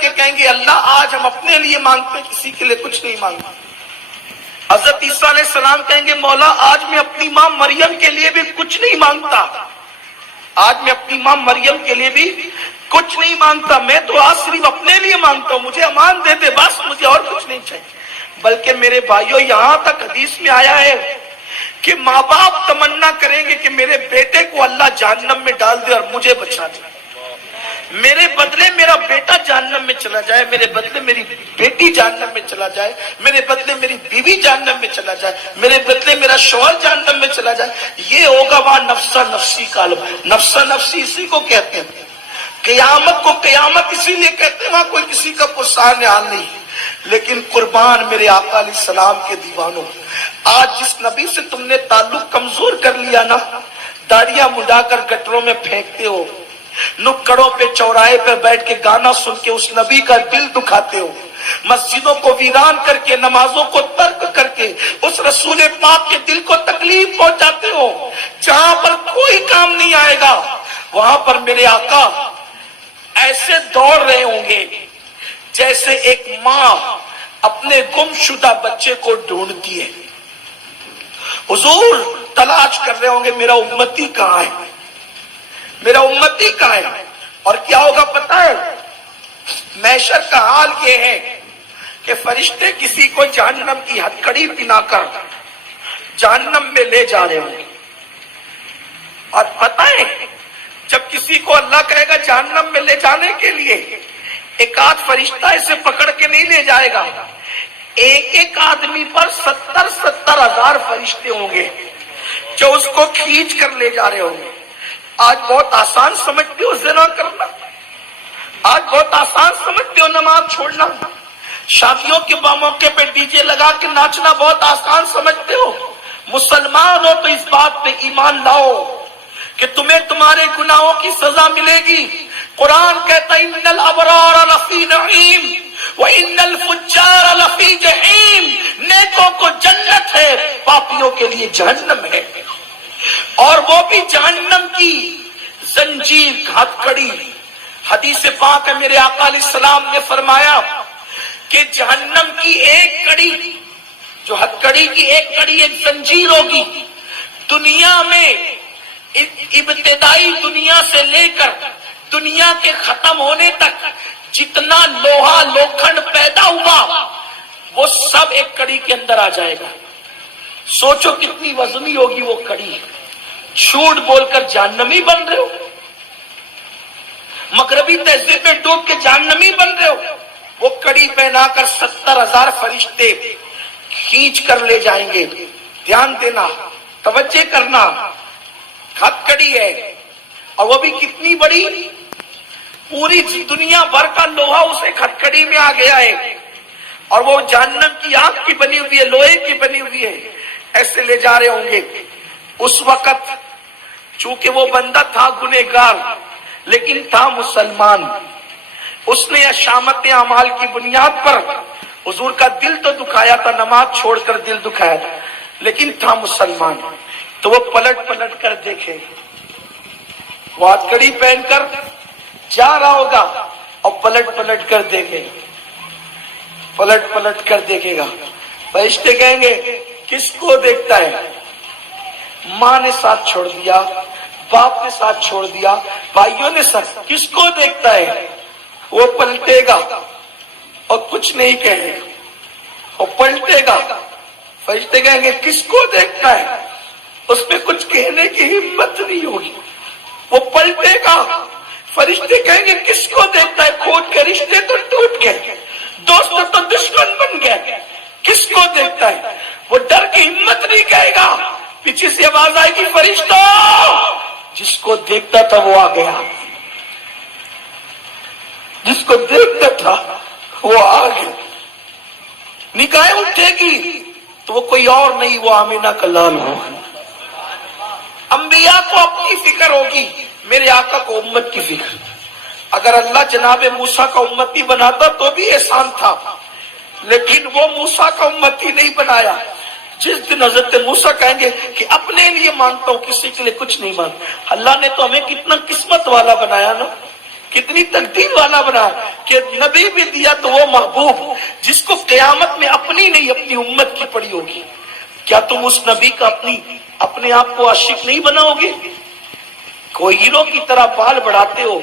رکھ کے کہیں گے اللہ آج ہم اپنے لیے مانگتے ہیں، کسی کے لیے کچھ نہیں مانگتے۔ حضرت عیسیٰ علیہ السلام کہیں گے مولا آج میں اپنی ماں مریم کے لیے بھی کچھ نہیں مانگتا، آج میں اپنی ماں مریم کے لیے بھی کچھ نہیں مانگتا، میں تو آج صرف اپنے لیے مانگتا ہوں، مجھے امان دے دے بس، مجھے اور کچھ نہیں چاہیے۔ بلکہ میرے بھائیوں یہاں تک حدیث میں آیا ہے کہ ماں باپ تمنا کریں گے کہ میرے بیٹے کو اللہ جہنم میں ڈال دے اور مجھے بچا دے، میرے بدلے میرا بیٹا جہنم میں چلا جائے، میرے بدلے میری بیٹی جہنم میں چلا جائے، میرے بدلے میری بیوی جہنم میں چلا جائے، میرے بدلے میرا شوہر جہنم میں چلا جائے۔ یہ ہوگا وہاں نفسا نفسی کا عالم۔ نفسا نفسی اسی کو کہتے ہیں، قیامت کو قیامت اسی لیے کہتے ہیں، وہاں کوئی کسی کا پرسان حال نہیں۔ لیکن قربان میرے آقا علیہ السلام کے دیوانوں، آج جس نبی سے تم نے تعلق کمزور کر لیا نا، داڑیاں مڈا کر گٹروں میں پھینکتے ہو، نکڑوں پہ چوراہے پہ بیٹھ کے گانا سن کے اس نبی کا دل دکھاتے ہو، مسجدوں کو ویران کر کے نمازوں کو ترک کر کے اس رسول پاک کے دل کو تکلیف پہنچاتے ہو، جہاں پر کوئی کام نہیں آئے گا وہاں پر میرے آقا ایسے دوڑ رہے ہوں گے جیسے ایک ماں اپنے گم شدہ بچے کو ڈھونڈتی ہے۔ حضور تلاش کر رہے ہوں گے میرا امتی کہاں ہے، میرا امتی کہاں ہے۔ اور کیا ہوگا پتہ ہے، محشر کا حال یہ ہے کہ فرشتے کسی کو جہنم کی ہتھکڑی پہنا کر جہنم میں لے جا رہے ہوں گے۔ اور پتہ ہے جب کسی کو اللہ کہے گا جہنم میں لے جانے کے لیے، ایک آدھ فرشتہ اسے پکڑ کے نہیں لے جائے گا، ایک ایک آدمی پر 70,000 فرشتے ہوں گے جو اس کو کھینچ کر لے جا رہے ہوں گے۔ آج بہت آسان سمجھتے ہو زنا کرنا، آج بہت آسان سمجھتے ہو نماز چھوڑنا، شادیوں کے موقع پہ ڈی جے لگا کے ناچنا بہت آسان سمجھتے ہو۔ مسلمان ہو تو اس بات پہ ایمان لاؤ کہ تمہیں تمہارے گناہوں کی سزا ملے گی۔ قرآن کہتا ہے ان الابرار لفی نعیم وان الفجار لفی جحیم، نیکوں کو جنت ہے، پاپیوں کے لیے جہنم ہے، اور وہ بھی جہنم کی زنجیر ہتھکڑی۔ حدیث پاک ہے میرے آقا علیہ السلام نے فرمایا کہ جہنم کی ایک کڑی، جو ہتھکڑی کی ایک کڑی ایک زنجیر ہوگی، دنیا میں ابتدائی دنیا سے لے کر دنیا کے ختم ہونے تک جتنا لوہا لوکھنڈ پیدا ہوا وہ سب ایک کڑی کے اندر آ جائے گا۔ سوچو کتنی وزنی ہوگی وہ کڑی، جھوٹ بول کر جہنمی بن رہے ہو، مغربی تہذیب میں ڈوب کے جہنمی بن رہے ہو، وہ کڑی پہنا کر 70,000 فرشتے کھینچ کر لے جائیں گے۔ دھیان دینا، توجہ کرنا، ہتھکڑی ہے، اور وہ بھی کتنی بڑی، پوری دنیا بھر کا لوہا اسے ہتھکڑی میں آ گیا ہے، اور وہ جہنم کی آگ کی بنی ہوئی ہے، لوہے کی بنی ہوئی ہے، ایسے لے جا رہے ہوں گے۔ اس وقت چونکہ وہ بندہ تھا گنہگار لیکن تھا مسلمان، اس نے شامت اعمال کی بنیاد پر حضور کا دل تو دکھایا تھا، نماز چھوڑ کر دل دکھایا تھا، لیکن تھا مسلمان۔ تو وہ پلٹ پلٹ کر دیکھے، وہ ہتھکڑی پہن کر جا رہا ہوگا اور پلٹ پلٹ کر دیکھے، پلٹ پلٹ کر دیکھے گا۔ فرشتے کہیں گے کس کو دیکھتا ہے؟ ماں نے ساتھ چھوڑ دیا، باپ نے ساتھ چھوڑ دیا، بھائیوں نے ساتھ، کس کو دیکھتا ہے؟ وہ پلٹے گا اور کچھ نہیں کہے گا، اور پلٹے گا۔ فرشتے کہیں گے کس کو دیکھتا ہے؟ اس پہ کچھ کہنے کی ہمت نہیں ہوگی، وہ پلٹے گا۔ فرشتے کہیں گے کس کو دیکھتا ہے؟ کھوٹ کے رشتے تو ٹوٹ گئے، دوست تو دشمن بن گئے، کس کو دیکھتا ہے؟ وہ ڈر کی ہمت نہیں کہے گا، پیچھے سے آواز آئے گی فرشتوں، جس کو دیکھتا تھا وہ آ گیا، جس کو دیکھتا تھا وہ آ گیا۔ نگاہیں اٹھے گی تو وہ کوئی اور نہیں، وہ آمینہ کا لال ہوگا۔ انبیاء کو اپنی فکر ہوگی، میرے آقا کو امت کی فکر۔ اگر اللہ جناب موسیٰ کا امتی بناتا تو بھی احسان تھا، لیکن وہ موسیٰ کا امتی نہیں بنایا۔ جس دن حضرت موسیٰ کہیں گے کہ اپنے لیے مانگتا ہوں، کسی کے لیے کچھ نہیں مانگتا، اللہ نے تو ہمیں کتنا قسمت والا بنایا نا، کتنی تقدیر والا بنا کہ نبی بھی دیا تو وہ محبوب جس کو قیامت میں اپنی نہیں اپنی امت کی پڑی ہوگی. کیا تم اس نبی کا اپنے آپ کو عاشق نہیں بناؤ گے؟ کوئی ہیرو کی طرح بال بڑھاتے ہو،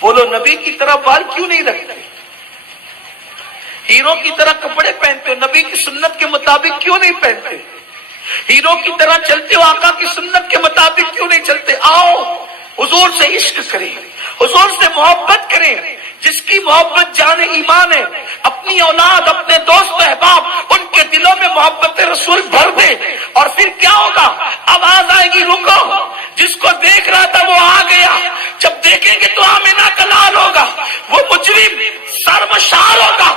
بولو نبی کی طرح بال کیوں نہیں رکھتے؟ ہیرو کی طرح کپڑے پہنتے ہو، نبی کی سنت کے مطابق کیوں نہیں پہنتے؟ ہیرو کی طرح چلتے ہو، آقا کی سنت کے مطابق کیوں نہیں چلتے؟ آؤ حضور سے عشق کریں، حضور سے محبت کریں. جس کی محبت جان ایمان ہے، اپنی اولاد، اپنے دوست احباب، ان کے دلوں میں محبت رسول بھر دے. اور پھر کیا ہوگا؟ آواز آئے گی رکو. جس کو دیکھ رہا تھا وہ آ گیا. جب دیکھیں گے تو آمینہ کا لال ہوگا، وہ مجرم شرمسار ہوگا،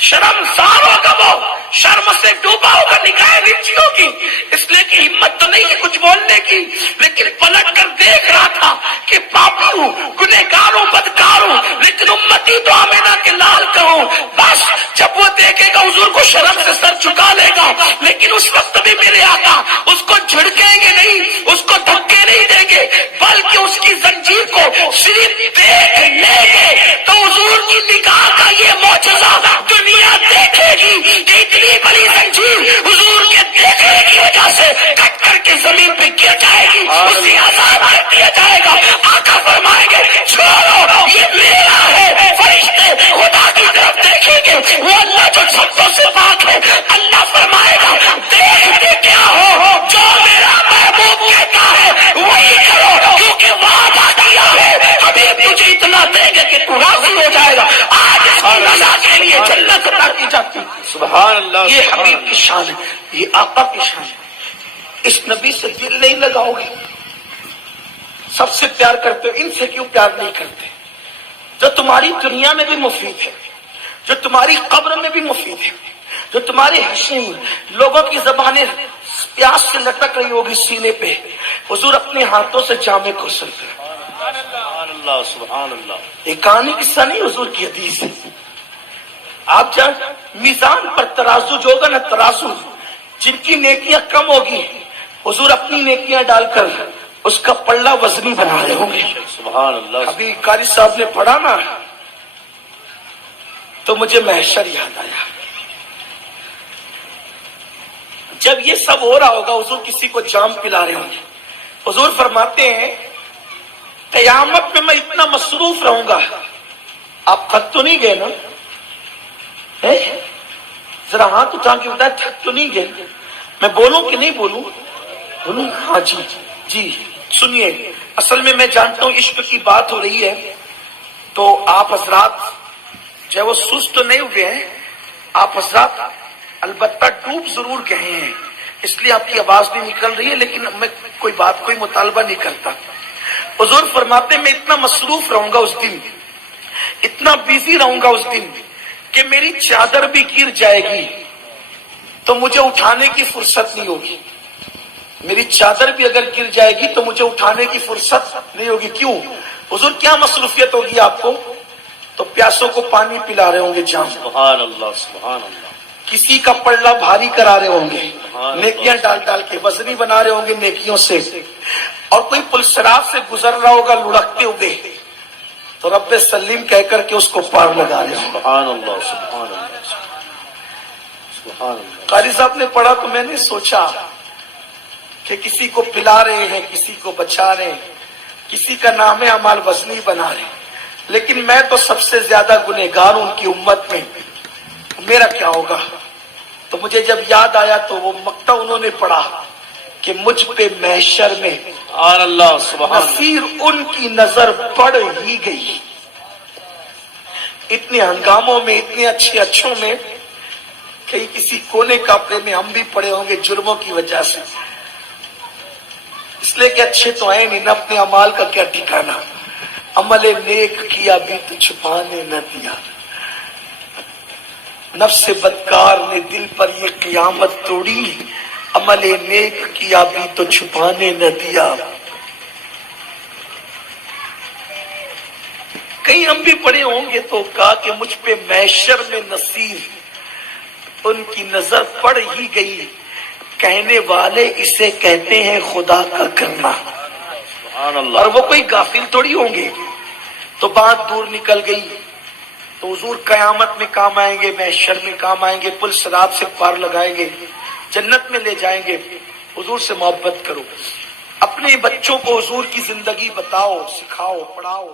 شرمسار ہوگا، وہ شرم سے ڈوبا ہوگا، نگاہیں نیچی ہوگی. اس لیے کہ ہمت تو نہیں ہے کچھ بولنے کی، لیکن پلٹ کر دیکھ رہا تھا کہ پاپی ہوں، گنہگار ہوں، بدکار ہوں، لیکن امتی تو آمینہ کے لال کا ہوں. بس جب وہ دیکھے گا حضور کو شرم سے سر جھکا لے گا. لیکن اس وقت بھی میرے آقا اس کو جھڑکیں گے نہیں، اس کو دھکے نہیں دیں گے، بلکہ اس کی زنجیر کو صرف دیکھ لیں گے تو حضور کی نگاہ کا یہ معجزہ دنیا دیکھے گی کہ اتنی بڑی زنجیر حضور کے دیکھنے کی وجہ سے کٹ کر کے زمین پہ گر جائے گی، اسے عذاب کر دیا جائے گا. آقا فرمائیں گے چھوڑو یہ میرا ہے. فرشتے خدا کی طرف دیکھیں گے، وہ اللہ جو سبوں سے پاک ہے. اللہ فرمائے گا دیکھتے کیا ہو، جو میرا محبوب کہتا ہے وہی کرو، کیونکہ وعدہ دیا ہے ابھی تجھے اتنا دیں گے کہ تو راضی ہو جائے گا. آج اس کی رضا کے لیے جنت عطا کی جاتی. سبحان اللہ. یہ حبیب کی شان ہے، یہ آقا کی شان ہے. اس نبی سے دل نہیں لگاؤ گے. سب سے پیار کرتے ہو، ان سے کیوں پیار نہیں کرتے؟ جو تمہاری دنیا میں بھی مفید ہے، جو تمہاری قبر میں بھی مفید ہے، جو تمہاری حشر لوگوں کی زبانیں پیاس سے لٹک رہی ہوگی سینے پہ، حضور اپنے ہاتھوں سے جامے کو سلتے. سبحان اللہ سبحان اللہ. یہ کہانی قصہ نہیں، حضور کی حدیث ہے. آپ جان میزان پر ترازو جو ہوگا نا، ترازو جن کی نیکیاں کم ہوگی، حضور اپنی نیکیاں ڈال کر اس کا پلہ وزنی بنا رہے ہوں گے. سبحان اللہ. ابھی قاری صاحب نے پڑھا نا تو مجھے محشر یاد آیا. جب یہ سب ہو رہا ہوگا، حضور کسی کو جام پلا رہے ہوں گے. حضور فرماتے ہیں قیامت میں اتنا مصروف رہوں گا. آپ تھک تو نہیں گئے نا؟ ذرا ہاتھ اٹھا کے بتائیں تھک تو نہیں گئے؟ میں بولوں کہ نہیں بولوں؟ بولوں؟ ہاں جی جی. سنیے، اصل میں جانتا ہوں عشق کی بات ہو رہی ہے تو آپ حضرات جو وہ سست تو نہیں ہوئے ہیں. آپ حضرات البتہ ڈوب ضرور گئے ہیں، اس لیے آپ کی آواز نہیں نکل رہی ہے، لیکن میں کوئی مطالبہ نہیں کرتا. حضور فرماتے میں اتنا مصروف رہوں گا اس دن، اتنا بیزی رہوں گا اس دن کہ میری چادر بھی گر جائے گی تو مجھے اٹھانے کی فرصت نہیں ہوگی. میری چادر بھی اگر گر جائے گی تو مجھے اٹھانے کی فرصت نہیں ہوگی. کیوں؟ حضور کیا مصروفیت ہوگی آپ کو؟ تو پیاسوں کو پانی پلا رہے ہوں گے جام. سبحان اللہ سبحان اللہ. کسی کا پلڑا بھاری کرا رہے ہوں گے، نیکیاں ڈال ڈال کے وزنی بنا رہے ہوں گے نیکیوں سے. اور کوئی پلسرات سے گزر رہا ہوگا لڑکتے ہوئے تو رب سلیم کہہ کر کے اس کو پار لگا رہے ہوں. سبحان اللہ سبحان اللہ سبحان اللہ. قاری صاحب نے پڑھا تو میں نے سوچا کہ کسی کو پلا رہے ہیں، کسی کو بچا رہے ہیں، کسی کا نام اعمال وزنی بنا رہے ہیں، لیکن میں تو سب سے زیادہ گنہگار ہوں ان کی امت میں، میرا کیا ہوگا؟ تو مجھے جب یاد آیا تو وہ مقطع انہوں نے پڑھا کہ مجھ پہ محشر میں سبحان اللہ سبحان نصیر ان کی نظر پڑ ہی گئی. اتنے ہنگاموں میں، اتنے اچھوں میں، کہیں کسی کونے کپڑے میں ہم بھی پڑے ہوں گے جرموں کی وجہ سے. اس لیے کہ اچھے تو ہیں نہیں، نہ اپنے اعمال کا کیا ٹھکانا. عمل نیک کیا بھی تو چھپانے نہ دیا، نفس بدکار نے دل پر یہ قیامت توڑی، عمل نیک کیا بھی تو چھپانے نہ دیا. کہیں ہم بھی پڑے ہوں گے تو کہا کہ مجھ پہ محشر میں نصیر ان کی نظر پڑ ہی گئی، کہنے والے اسے کہتے ہیں خدا کا کرنا. سبحان اللہ. اور وہ کوئی غافل تھوڑی ہوں گے تو بات دور نکل گئی. تو حضور قیامت میں کام آئیں گے, محشر میں کام آئیں گے, پل صراط سے پار لگائیں گے, جنت میں لے جائیں گے. حضور سے محبت کرو, اپنے بچوں کو حضور کی زندگی بتاؤ, سکھاؤ, پڑھاؤ.